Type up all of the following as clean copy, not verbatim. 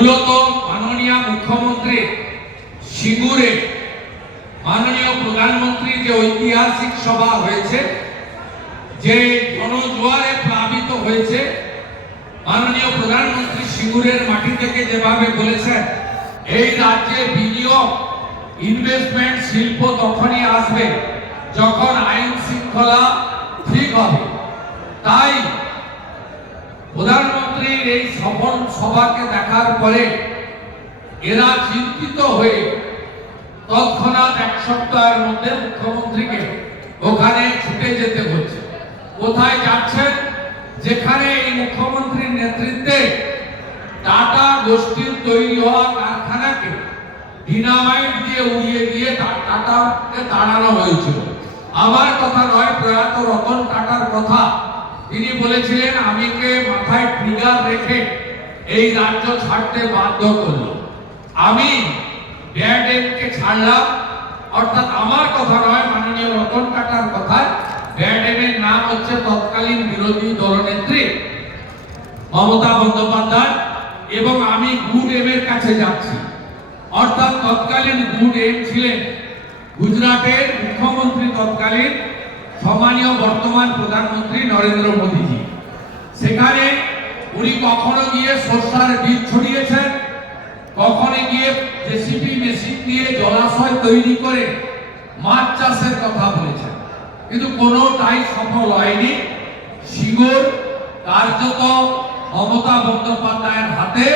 মূলত মাননীয় মুখ্যমন্ত্রী সিঙ্গুরে মাননীয় প্রধানমন্ত্রী যে ঐতিহাসিক সভা হয়েছে, যে জনজোয়ারে প্লাবিত হয়েছে, মাননীয় প্রধানমন্ত্রী সিঙ্গুরের মাটি থেকে যেভাবে বলেছেন এই রাজ্যে বিনিয়োগ ইনভেস্টমেন্ট শিল্প তখনই আসবে যখন আইন শৃঙ্খলা ঠিক হবে। তাই প্রধানমন্ত্রীর এই সফল সভাকে দেখার পরে এরা চিন্তিত হয়ে তৎক্ষণাৎ এক সপ্তাহের মধ্যে মুখ্যমন্ত্রীকে ওখানে ছুটে যেতে হচ্ছে। কোথায় যাচ্ছেন? যেখানে এই মুখ্যমন্ত্রীর নেতৃত্বে টাটা গোষ্ঠীর তৈরি হওয়া কারখানাকে ডিনামাইট দিয়ে উড়িয়ে দিয়ে টাটাকে তাড়ানো হয়েছিল। আমার কথা নয়, প্রয়াত রতন টাটার কথা। তিনি বলেছিলেন আমিকে মাথায় ট্রিগার রেখে এই রাজ্য ছাড়তে বাধ্য করলো, আমি ব্যাড এন্ডকে ছাড়লাম। অর্থাৎ আমার কথা নয়, মাননীয় রতন টাটার কথা। ব্যাড এন্ডের নাম হচ্ছে তৎকালীন বিরোধী দলনেত্রী মমতা বন্দ্যোপাধ্যায়, এবং আমি গুড এম এর কাছে যাচ্ছি। অর্থাৎ তৎকালীন গুড এম ছিলেন গুজরাটের মুখ্যমন্ত্রী, তৎকালীন সম্মানীয় বর্তমান প্রধানমন্ত্রী নরেন্দ্র মোদীজি। সেখানে উনি কখনো গিয়ে সরষার বীজ ছড়িয়েছেন, কখনো গিয়ে জেসিবি মেশিন দিয়ে জলাশয় তৈরি করে মাছ চাষের কথা বলেছেন, কিন্তু কোনোটাই সফল হয়নি। সিঙ্গুর কার্যত মমতা বন্দ্যোপাধ্যায়ের হাতে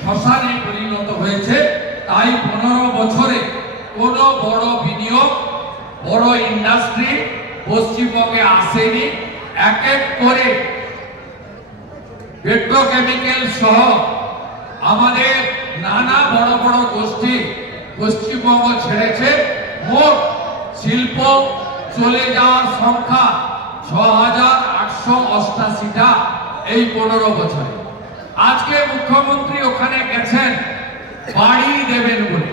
শ্মশানে পরিণত হয়েছে। তাই 15 বছরে কোনো বড় বিনিয়োগ, বড় ইন্ডাস্ট্রি পশ্চিমবঙ্গে আসেনি। এক এক করে পেট্রোকেমিক্যাল সহ আমাদের নানা বড় বড় গোষ্ঠী পশ্চিমবঙ্গ ছেড়েছে। মোট শিল্প চলে যাওয়ার সংখ্যা 6888টা এই 15 বছরে। আজকে মুখ্যমন্ত্রী ওখানে গেছেন বাড়ি দেবেন বলে।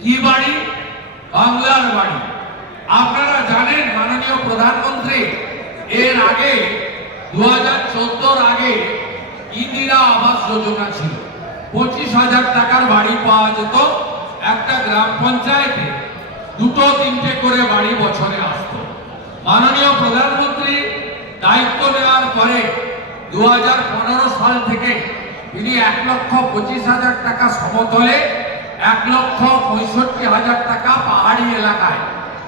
কি বাড়ি? বাংলার বাড়ি। আপনারা জানেন মাননীয় প্রধানমন্ত্রী এর আগে 2014 আগে ইন্দিরা আবাস যোজনা ছিল। 25,000 টাকার বাড়ি পাওয়া যেত। একটা গ্রাম পঞ্চায়েতে 2-3টে করে বাড়ি বছরে আসতো। মাননীয় প্রধানমন্ত্রী দায়িত্ব নেওয়ার পরে 2015 সাল থেকে তিনি 1,25,000 টাকা সমতলে, 1,65,000 টাকা পাহাড়ি এলাকায়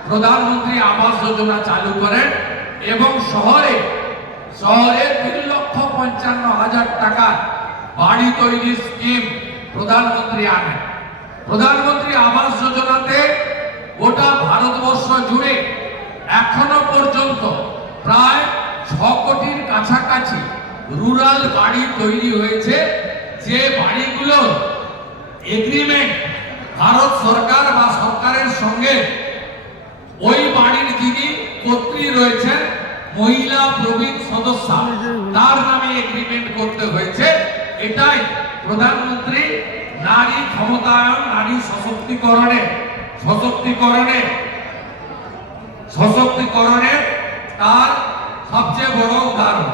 প্রধানমন্ত্রী আবাস যোজনা চালু করেন, এবং শহরে 3,55,000 টাকা বাড়ি তৈরির স্কিম প্রধানমন্ত্রী আনেন। প্রধানমন্ত্রী আবাস যোজনাতে গোটা ভারতবর্ষ জুড়ে এখনো পর্যন্ত প্রায় 6 কোটির কাছাকাছি রুরাল বাড়ি তৈরি হয়েছে, যে বাড়িগুলোর এগ্রিমেন্ট ভারত সরকার বা সরকারের সঙ্গে ওই বাড়ির যিনি কর্ত্রী রয়েছেন মহিলা প্রবীণ সদস্য, তার নামে এগ্রিমেন্ট করতে হয়েছে। এটাই প্রধানমন্ত্রী নারী ক্ষমতায়ন, নারী সশক্তিকরণে তার সবচেয়ে বড় উদাহরণ।